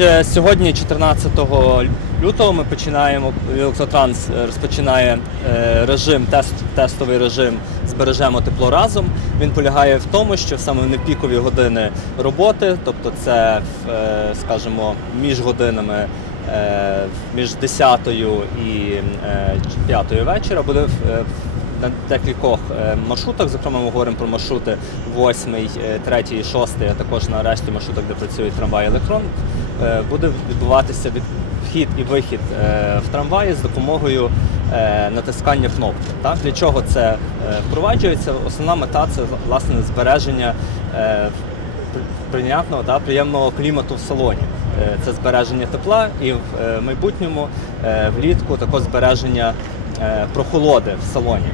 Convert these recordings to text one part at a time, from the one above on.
Отже, сьогодні, 14 лютого, ми починаємо Електротранс е, розпочинає е, режим, тест, тестовий режим збережемо тепло разом. Він полягає в тому, що саме в непікові години роботи, тобто це, е, скажімо, між годинами між 10 і 5 вечора буде на декількох маршрутах, зокрема ми говоримо про маршрути 8, 3, 6, а також на решті маршрутах, де працюють трамваї електрон, буде відбуватися від- вхід і вихід е, в трамваї з допомогою е, натискання кнопки. Так? Для чого це е, впроваджується? Основна мета це власне збереження е, прийнятного та приємного клімату в салоні. Е, Це збереження тепла і в е, майбутньому е, влітку також збереження е, прохолоди в салоні.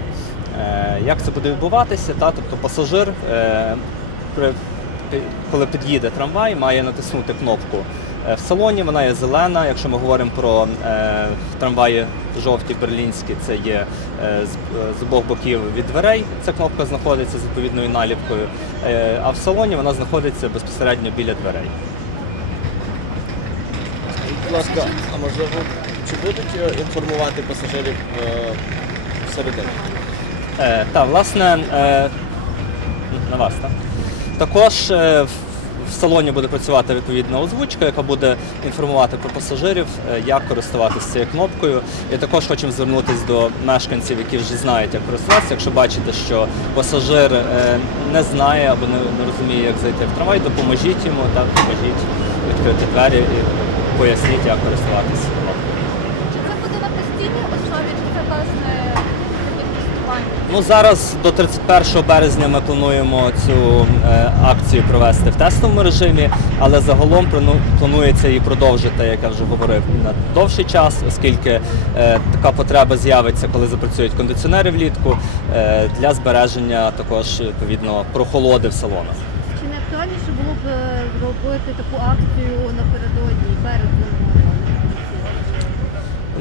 Е, Як це буде відбуватися? Та? Тобто пасажир, е, коли під'їде трамвай, має натиснути кнопку е, в салоні. Вона є зелена. Якщо ми говоримо про е, трамваї жовті берлінські, це є е, з, обох боків від дверей. Ця кнопка знаходиться з відповідною наліпкою. Е, а в салоні вона знаходиться безпосередньо біля дверей. Будь ласка, а можливо, чи будуть е, інформувати пасажирів е, всередині? Е, та, власне, е, на вас, так? Також е, в, в салоні буде працювати відповідна озвучка, яка буде інформувати про пасажирів, е, як користуватися цією кнопкою. І також хочемо звернутися до мешканців, які вже знають, як користуватися. Якщо бачите, що пасажир е, не знає або не, розуміє, як зайти в трамвай, допоможіть йому, так, допоможіть відкрити двері і поясніть, як користуватися. Чи це буде на постійній основі, чи це власне таке тестування? Ну зараз до 31 березня ми плануємо цю е, акцію провести в тестовому режимі, але загалом плану- планується її продовжити, як я вже говорив, на довший час, оскільки е, така потреба з'явиться, коли запрацюють кондиціонери влітку е, для збереження також відповідно прохолоди в салонах. Чи не актуальніше було б е, робити таку акцію напередодні перед?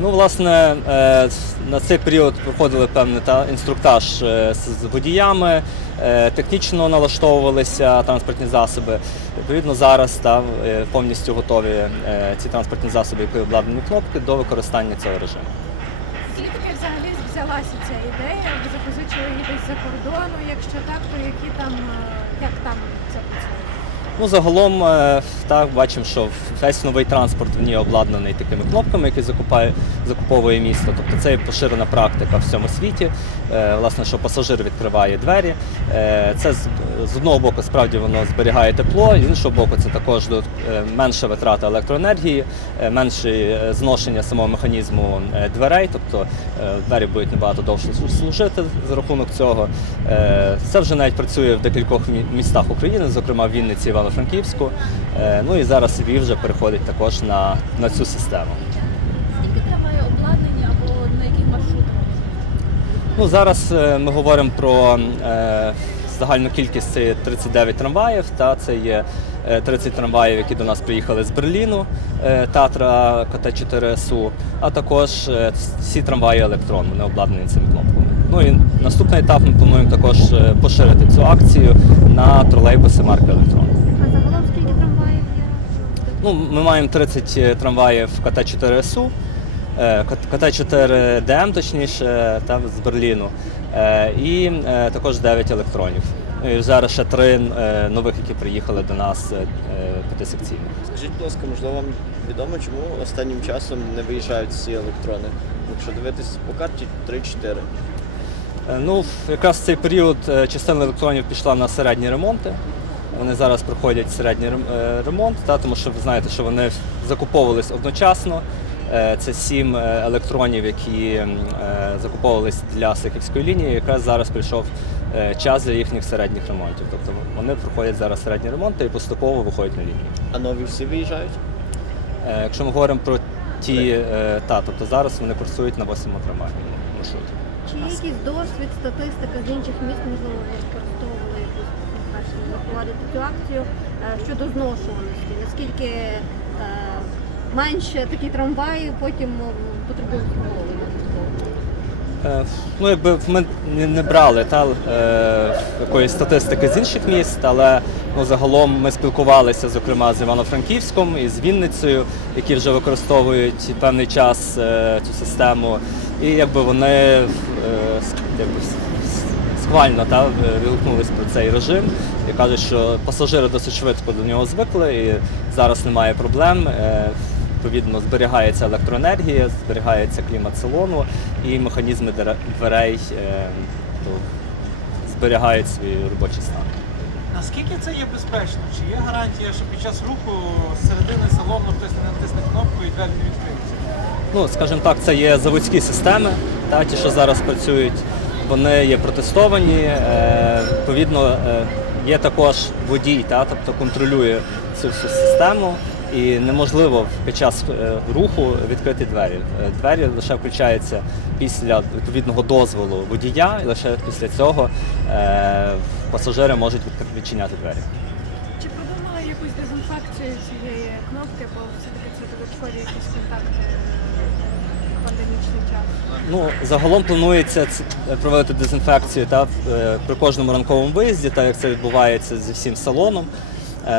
Ну, власне, е, на цей період проходили певний та, інструктаж е, з водіями, е, технічно налаштовувалися транспортні засоби. Відповідно, зараз та, повністю готові ці транспортні засоби, які обладнані кнопки, до використання цього режиму. Звідки взагалі взялася ця ідея? Ви запозичили її десь за кордону? Якщо так, то які там як там це працює? Ну, загалом, е, так, бачимо, що весь новий транспорт в ній обладнаний такими кнопками, які закупає, закуповує місто. Тобто це поширена практика в всьому світі. Е, Власне, що пасажир відкриває двері. Е, Це з, одного боку справді воно зберігає тепло, з іншого боку, це також менша витрата електроенергії, менше зношення самого механізму дверей, тобто двері будуть набагато довше служити за рахунок цього. Це вже навіть працює в декількох містах України, зокрема в Вінниці, Івано-Франківську. Е, Ну і зараз Львів вже переходить також на, на цю систему. Скільки трамває обладнання або на яких маршрутах? Ну, зараз е, ми говоримо про е, загальну кількість це 39 трамваїв. Та це є е, 30 трамваїв, які до нас приїхали з Берліну, Татра КТ-4СУ, а також всі трамваї електрон, вони обладнані цими кнопками. Ну і наступний етап ми плануємо також поширити цю акцію на тролейбуси марки електрон. А загалом скільки трамваїв є? Ну, ми маємо 30 трамваїв КТ-4СУ, е, КТ-4ДМ, точніше, та, з Берліну, е, і е, також 9 електронів. Ну, І зараз ще три е, нових, які приїхали до нас е, е, п'ятисекційних. Скажіть, будь ласка, можливо, вам відомо, чому останнім часом не виїжджають ці електрони? Якщо дивитись по карті 3-4. Е, Ну, якраз в цей період е, частина електронів пішла на середні ремонти. Вони зараз проходять середній е, ремонт, та, тому що ви знаєте, що вони закуповувались одночасно. Е, Це сім е, електронів, які закуповувались для Сихівської лінії. Якраз зараз прийшов час для їхніх середніх ремонтів. Тобто вони проходять зараз середні ремонти і поступово виходять на лінію. А нові всі виїжджають? Якщо ми говоримо про ті, та, тобто зараз вони курсують на 8 трамвайному маршруті. Чи є якийсь досвід, статистика з інших міст, можливо, перше запровадити цю акцію е, щодо зношуваності? Наскільки е, менше такі трамваї потім потребують обслуговування? Е, Ну, якби ми не- брали та, е, якоїсь статистики з інших міст, але ну, загалом ми спілкувалися, зокрема, з Івано-Франківськом і з Вінницею, які вже використовують певний час е, цю систему. І якби вони е, схвально та, е, відгукнулись про цей режим і кажуть, що пасажири досить швидко до нього звикли і зараз немає проблем. Е, Відповідно, зберігається електроенергія, зберігається клімат салону і механізми дверей е, то, зберігають свій робочий стан. Наскільки це є безпечно? Чи є гарантія, що під час руху з середини салону хтось не натисне кнопку і двері не відкриються? Ну, скажімо так, це є заводські системи, та, ті, що зараз працюють, вони є протестовані. Е, відповідно, е, є також водій, та, тобто контролює цю всю систему. І неможливо під час е, руху відкрити двері. Е, Двері лише включаються після відповідного дозволу водія, і лише після цього е, пасажири можуть відчиняти двері. Чи продумали якусь дезінфекцію цієї кнопки, бо все-таки це додаткові якісь контакти пандемічний час? Ну, загалом планується проводити дезінфекцію та, е, при кожному ранковому виїзді, так як це відбувається зі всім салоном. Е,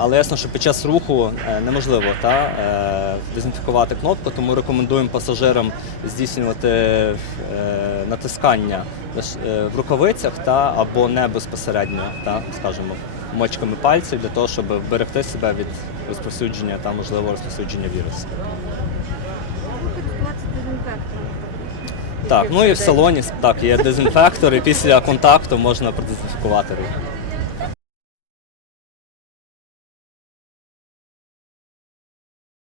Але ясно, що під час руху е, неможливо та, е, дезінфікувати кнопку, тому рекомендуємо пасажирам здійснювати е, натискання е, в рукавицях та, або не безпосередньо, та, скажімо, мочками пальців для того, щоб вберегти себе від розповсюдження та можливого розповсюдження вірусу. Так, ну і в салоні так, є дезінфектор, і після контакту можна продезінфікувати руки.